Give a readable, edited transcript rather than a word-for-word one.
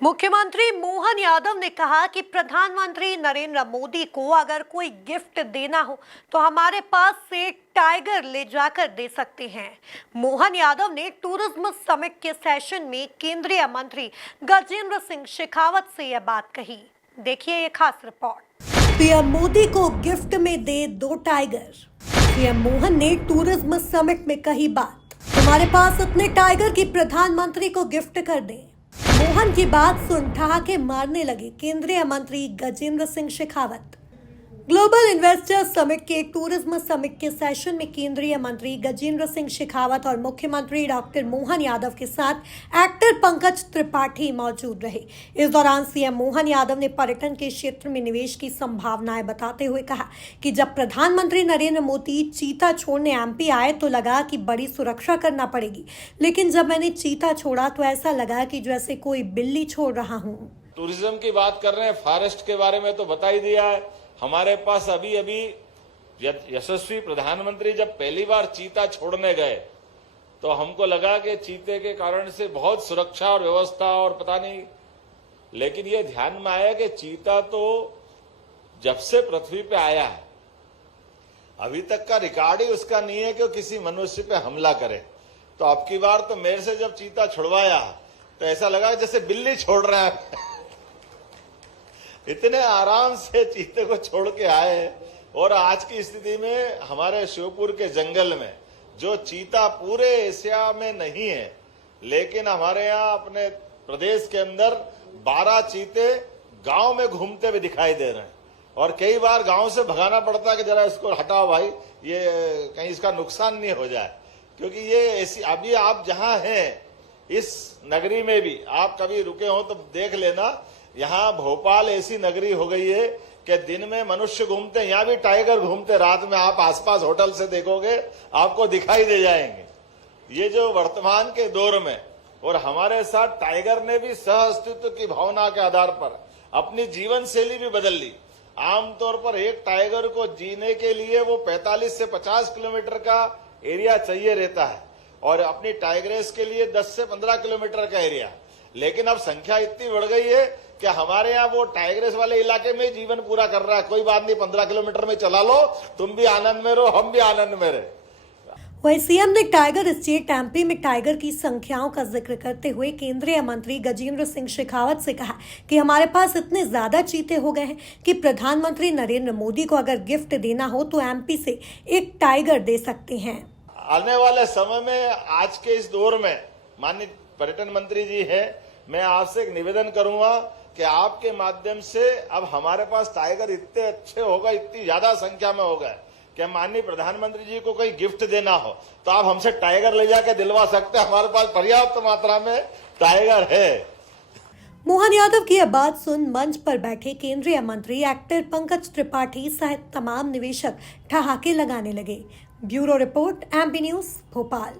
मुख्यमंत्री मोहन यादव ने कहा कि प्रधानमंत्री नरेंद्र मोदी को अगर कोई गिफ्ट देना हो तो हमारे पास से टाइगर ले जाकर दे सकते हैं। मोहन यादव ने टूरिज्म समिट के सेशन में केंद्रीय मंत्री गजेंद्र सिंह शेखावत से यह बात कही। देखिए ये खास रिपोर्ट। पीएम मोदी को गिफ्ट में दे 2 टाइगर। पीएम मोहन ने टूरिज्म समिट में कही बात, हमारे पास इतने टाइगर की प्रधानमंत्री को गिफ्ट कर दें। मोहन की बात सुन ठहाके मारने लगे केंद्रीय मंत्री Gajendra Singh Shekhawat. Global investor summit के टूरिज्म समिट के सेशन में केंद्रीय मंत्री गजेंद्र सिंह शेखावत और मुख्यमंत्री डॉक्टर मोहन यादव के साथ एक्टर पंकज त्रिपाठी मौजूद रहे। इस दौरान सीएम मोहन यादव ने पर्यटन के क्षेत्र में निवेश की संभावनाएं बताते हुए कहा कि जब प्रधानमंत्री नरेंद्र मोदी चीता छोड़ने एमपी आए तो लगा कि बड़ी सुरक्षा करना पड़ेगी, लेकिन जब मैंने चीता छोड़ा तो ऐसा लगा कि जैसे कोई बिल्ली छोड़ रहा हूँ। टूरिज्म की बात कर रहे हैं, फॉरेस्ट के बारे में तो बता ही दिया है। हमारे पास अभी यशस्वी प्रधानमंत्री जब पहली बार चीता छोड़ने गए तो हमको लगा कि चीते के कारण से बहुत सुरक्षा और व्यवस्था और पता नहीं, लेकिन ये ध्यान में आया कि चीता तो जब से पृथ्वी पे आया है अभी तक का रिकॉर्ड ही उसका नहीं है कि वो किसी मनुष्य पे हमला करे। तो अब की बार तो मेरे से जब चीता छुड़वाया तो ऐसा लगा जैसे बिल्ली छोड़ रहा है। इतने आराम से चीते को छोड़ के आए हैं। और आज की स्थिति में हमारे शिवपुर के जंगल में जो चीता पूरे एशिया में नहीं है, लेकिन हमारे यहाँ अपने प्रदेश के अंदर 12 चीते गांव में घूमते हुए दिखाई दे रहे हैं। और कई बार गांव से भगाना पड़ता है कि जरा इसको हटाओ भाई, ये कहीं इसका नुकसान नहीं हो जाए, क्योंकि ये ऐसी अभी आप जहां हैं इस नगरी में भी आप कभी रुके हो तो देख लेना, यहाँ भोपाल ऐसी नगरी हो गई है कि दिन में मनुष्य घूमते, यहाँ भी टाइगर घूमते, रात में आप आसपास होटल से देखोगे आपको दिखाई दे जाएंगे। ये जो वर्तमान के दौर में, और हमारे साथ टाइगर ने भी सह अस्तित्व की भावना के आधार पर अपनी जीवन शैली भी बदल ली। आमतौर पर एक टाइगर को जीने के लिए वो 45 से 50 किलोमीटर का एरिया चाहिए रहता है और अपनी टाइग्रेस के लिए 10 से 15 किलोमीटर का एरिया। लेकिन अब संख्या इतनी बढ़ गई है कि हमारे यहाँ वो टाइग्रेस वाले इलाके में जीवन पूरा कर रहा है। कोई बात नहीं, 15 किलोमीटर में चला लो, तुम भी आनंद में रहो, हम भी आनंद में रहे। वहीं सीएम ने टाइगर स्टेट एमपी में टाइगर की संख्याओं का जिक्र करते हुए केंद्रीय मंत्री गजेंद्र सिंह शेखावत से कहा कि हमारे पास इतने ज्यादा चीते हो गए हैं कि प्रधानमंत्री नरेंद्र मोदी को अगर गिफ्ट देना हो तो एमपी से एक टाइगर दे सकते हैं। आने वाले समय में आज के इस दौर में माननीय पर्यटन मंत्री जी है, मैं आपसे एक निवेदन करूंगा कि आपके माध्यम से अब हमारे पास टाइगर इतने अच्छे हो गए, इतनी ज्यादा संख्या में हो गए कि माननीय प्रधानमंत्री जी को कोई गिफ्ट देना हो तो आप हमसे टाइगर ले जाके दिलवा सकते हैं। हमारे पास पर्याप्त मात्रा में टाइगर है। मोहन यादव की यह बात सुन मंच पर बैठे केंद्रीय मंत्री एक्टर पंकज त्रिपाठी सहित तमाम निवेशक ठहाके लगाने लगे। Bureau report, MP news, Bhopal.